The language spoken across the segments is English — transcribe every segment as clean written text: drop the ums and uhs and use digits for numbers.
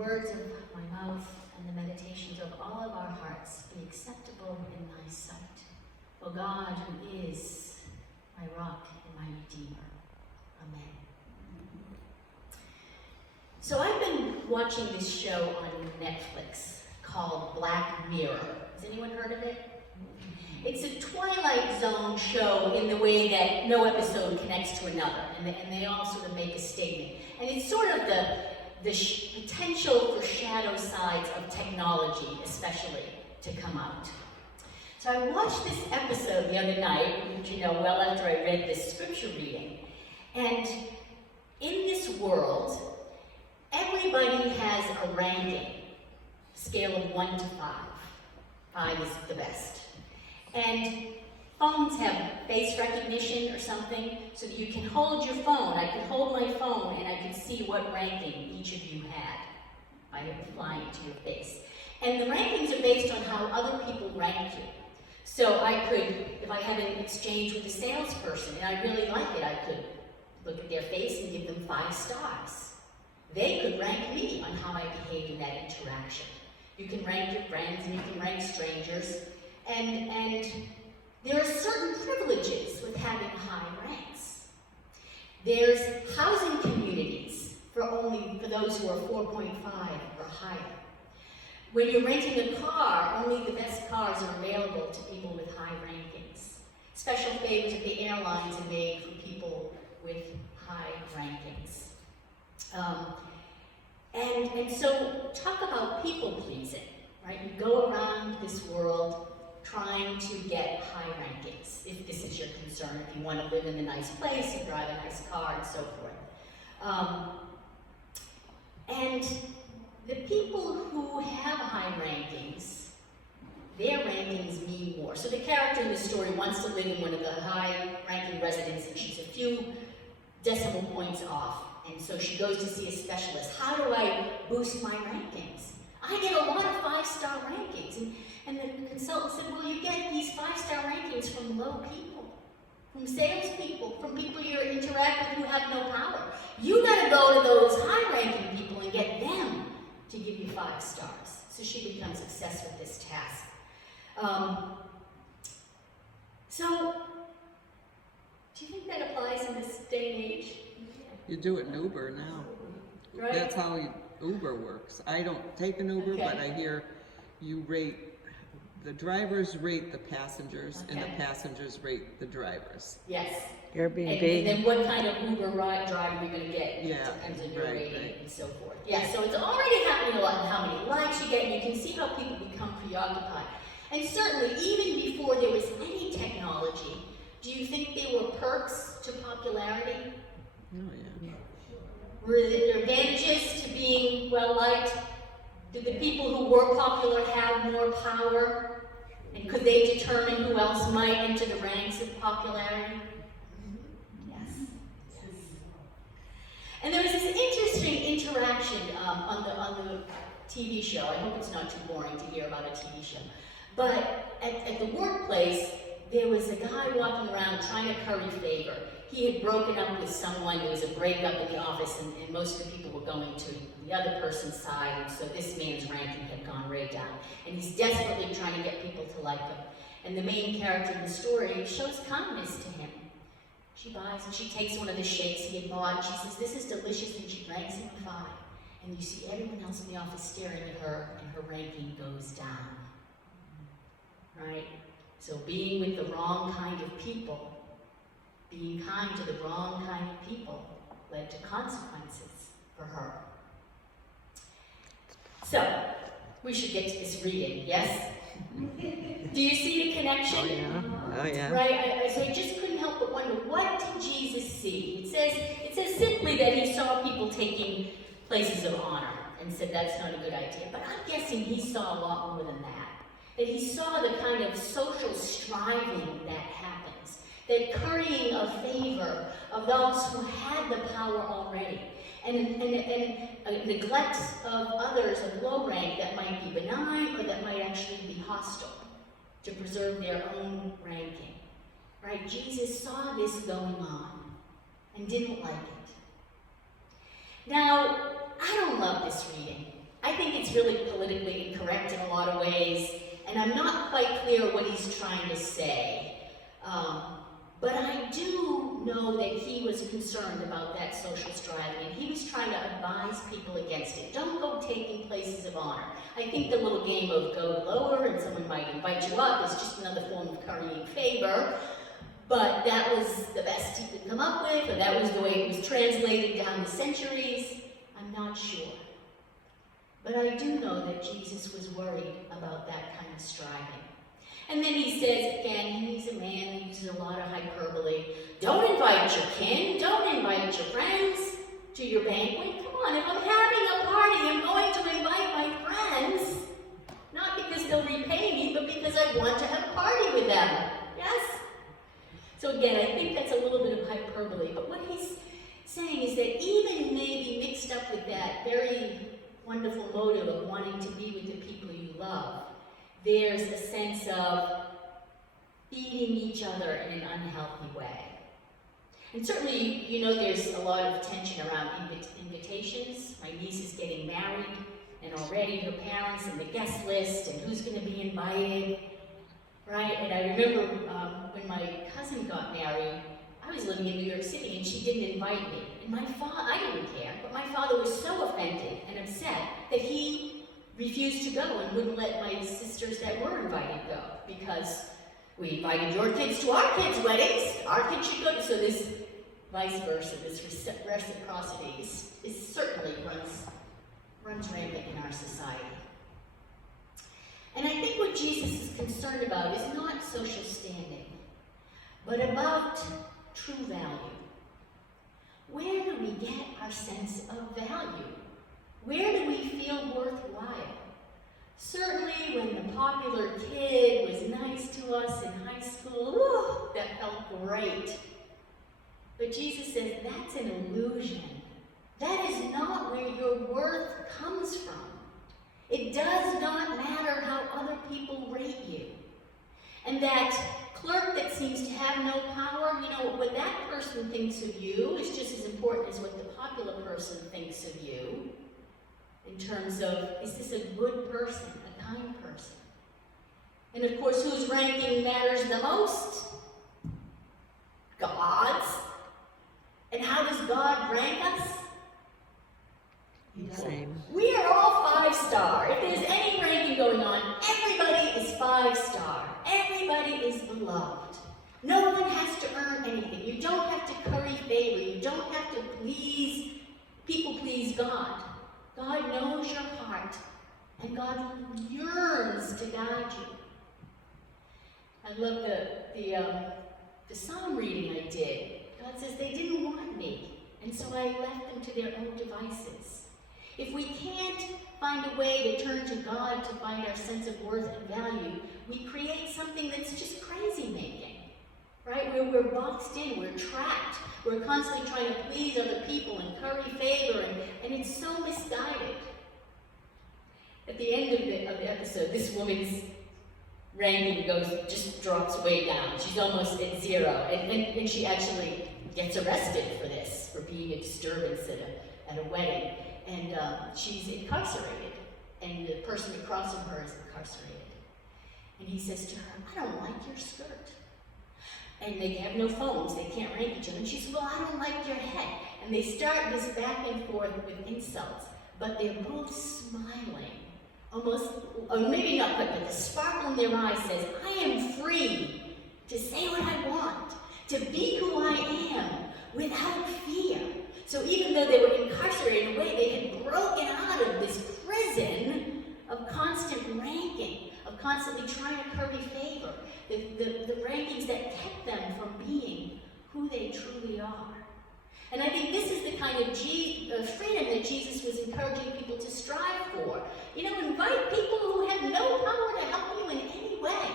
words of my mouth and the meditations of all of our hearts be acceptable in thy sight. O God, who is my rock and my redeemer. Amen. So I've been watching this show on Netflix called Black Mirror. Has anyone heard of it? It's a Twilight Zone show in the way that no episode connects to another, and they all sort of make a statement. And it's sort of the potential for shadow sides of technology, especially, to come out. So I watched this episode the other night, which, well after I read this scripture reading. And in this world, everybody has a ranking, scale of 1 to 5. 5 is the best. And phones have face recognition or something, so that you can hold your phone. I can hold my phone and I can see what ranking each of you had by applying it to your face. And the rankings are based on how other people rank you. So I could, if I have an exchange with a salesperson and I really like it, I could look at their face and give them 5 stars. They could rank me on how I behaved in that interaction. You can rank your friends and you can rank strangers. And there are certain privileges with having high ranks. There's housing communities for those who are 4.5 or higher. When you're renting a car, only the best cars are available to people with high rankings. Special favors at the airlines are made for people with high rankings. And so talk about people pleasing, right? You go around this world trying to get high rankings, if this is your concern, if you want to live in a nice place, you drive a nice car, and so forth. And the people who have high rankings, their rankings mean more. So the character in the story wants to live in one of the high-ranking residents, and she's a few decimal points off. And so she goes to see a specialist. How do I boost my rankings? I get a lot of 5-star rankings. And the consultant said, well, you get these 5-star rankings from low people, from salespeople, from people you interact with who have no power. You gotta go to those high-ranking people and get them to give you 5 stars. So she becomes obsessed with this task. So, do you think that applies in this day and age? You do it in Uber now. Right. That's how Uber works. I don't take an Uber, Okay. but I hear you rate, the drivers rate the passengers, and the passengers rate the drivers. Yes. Airbnb. And then what kind of Uber ride driver you're going to get Yeah, depends on your right, rating right. and so forth. Yeah, so it's already happening a lot in how many likes you get, and you can see how people become preoccupied. And certainly, even before there was any technology, do you think there were perks to popularity? Oh, yeah. Were there advantages to being well-liked? Did the people who were popular have more power? And could they determine who else might enter the ranks of popularity? Yes. And there was this interesting interaction on the TV show. I hope it's not too boring to hear about a TV show. But at the workplace, there was a guy walking around trying to curry favor. He had broken up with someone, there was a breakup in the office, and most of the people were going to the other person's side, and so this man's ranking had gone way down. And he's desperately trying to get people to like him. And the main character in the story shows kindness to him. She buys and she takes one of the shakes he had bought, and she says, this is delicious, and she ranks him a 5. And you see everyone else in the office staring at her, and her ranking goes down. Right? So being with the wrong kind of people, being kind to the wrong kind of people, led to consequences for her. So, we should get to this reading, yes? Do you see the connection? Oh, yeah. Oh, yeah. Right, so I just couldn't help but wonder, what did Jesus see? It says simply that he saw people taking places of honor and said that's not a good idea. But I'm guessing he saw a lot more than that. That he saw the kind of social striving that happens, that currying of favor of those who had the power already, and a neglect of others of low rank that might be benign or that might actually be hostile to preserve their own ranking. Right? Jesus saw this going on and didn't like it. Now, I don't love this reading. think it's really politically incorrect in a lot of ways, and I'm not quite clear what he's trying to say. But I do know that he was concerned about that social striving, and he was trying to advise people against it. Don't go taking places of honor. I think the little game of go lower and someone might invite you up is just another form of currying favor, but that was the best he could come up with, or that was the way it was translated down the centuries. I'm not sure. But I do know that Jesus was worried about that kind of striving. And then he says again, he's a man who uses a lot of hyperbole. Don't invite your kin, don't invite your friends to your banquet. Come on, if I'm having a party, I'm going to invite my friends. Not because they'll repay me, but because I want to have a party with them. Yes? So again, I think that's a little bit of hyperbole. But what he's saying is that even maybe mixed up with that very wonderful motive of wanting to be with the people you love, there's a sense of feeding each other in an unhealthy way. And certainly, you know, there's a lot of tension around invitations. My niece is getting married, and already her parents and the guest list, and who's going to be invited, right? And I remember when my cousin got married, I was living in New York City, and she didn't invite me. And my father, I didn't care, but my father was so offended and upset that he refused to go and wouldn't let my sisters that were invited go, because we invited your kids to our kids' weddings, our kids should go. So this vice versa, this reciprocity is certainly runs rampant in our society. And I think what Jesus is concerned about is not social standing, but about true value. Where do we get our sense of value? Where do we feel worthwhile? Certainly when the popular kid was nice to us in high school, ooh, that felt great. But Jesus says that's an illusion. That is not where your worth comes from. It does not matter how other people rate you. And that clerk that seems to have no power, you know, what that person thinks of you is just as important as what the popular person thinks of you. In terms of, is this a good person, a kind person? And of course, whose ranking matters the most? God's. And how does God rank us? Same. We are all 5-star. If there's any ranking going on, everybody is 5-star. Everybody is beloved. No one has to earn anything. You don't have to curry favor. You don't have to please God. God knows your heart, and God yearns to guide you. I love the psalm reading I did. God says they didn't want me, and so I left them to their own devices. If we can't find a way to turn to God to find our sense of worth and value, we create something that's just crazy making, right? Where we're boxed in, we're trapped. We're constantly trying to please other people and curry favor, and it's so misguided. At the end of the episode, this woman's ranking just drops way down. She's almost at 0, and she actually gets arrested for this, for being a disturbance at a wedding, and she's incarcerated, and the person across from her is incarcerated. And he says to her, I don't like your skirt. And they have no phones, they can't rank each other. And she says, well, I don't like your head. And they start this back and forth with insults, but they're both smiling. Almost, or maybe not quite, but the sparkle in their eyes says, I am free to say what I want, to be who I am without fear. So even though they were incarcerated in a way, they had broken out of this prison of constant ranking, of constantly trying to curry favor, the rankings that kept them from being who they truly are. And I think this is the kind of freedom that Jesus was encouraging people to strive for. You know, invite people who have no power to help you in any way.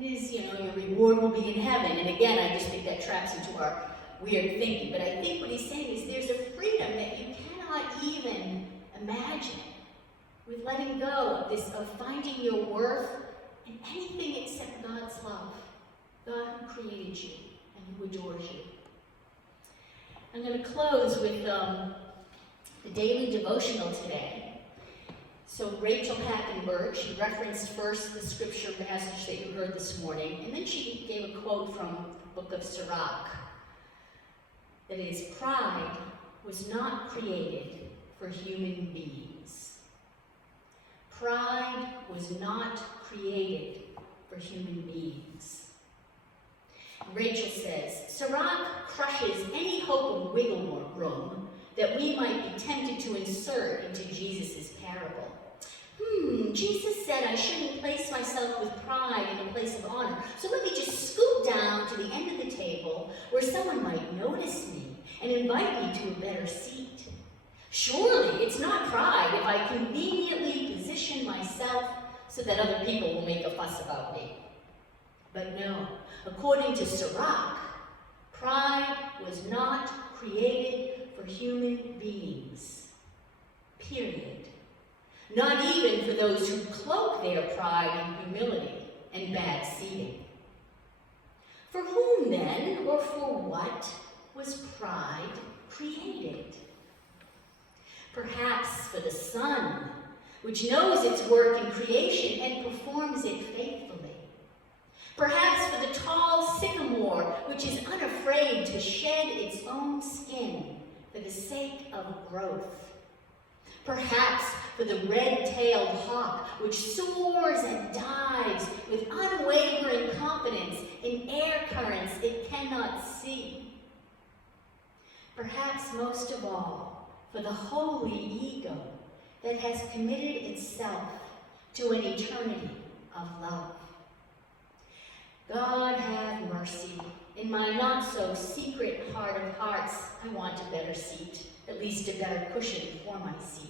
It is, you know, your reward will be in heaven. And again, I just think that traps into our weird thinking. But I think what he's saying is there's a freedom that you cannot even imagine with letting go of this, of finding your worth in anything except God's love. God who created you and who adores you. I'm going to close with the daily devotional today. So Rachel Hackenberg, she referenced first the scripture passage that you heard this morning, and then she gave a quote from the book of Sirach. That is, pride was not created for human beings. Pride was not created for human beings. Rachel says, Sirach crushes any hope of wiggle room that we might be tempted to insert into Jesus' parable. Jesus said I shouldn't place myself with pride in a place of honor, so let me just scoot down to the end of the table where someone might notice me and invite me to a better seat. Surely it's not pride if I conveniently position myself so that other people will make a fuss about me. But no, according to Sirach, pride was not created for human beings. Period. Not even for those who cloak their pride in humility and bad seating. For whom then, or for what, was pride created? Perhaps for the sun, which knows its work in creation and performs it faithfully. Perhaps for the tall sycamore, which is unafraid to shed its own skin for the sake of growth. Perhaps for the red-tailed hawk, which soars and dives with unwavering confidence in air currents it cannot see. Perhaps most of all, for the holy ego that has committed itself to an eternity of love. God have mercy. In my not-so-secret heart of hearts, I want a better seat, at least a better cushion for my seat.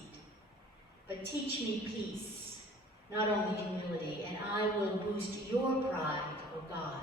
But teach me peace, not only humility, and I will boost your pride, O God.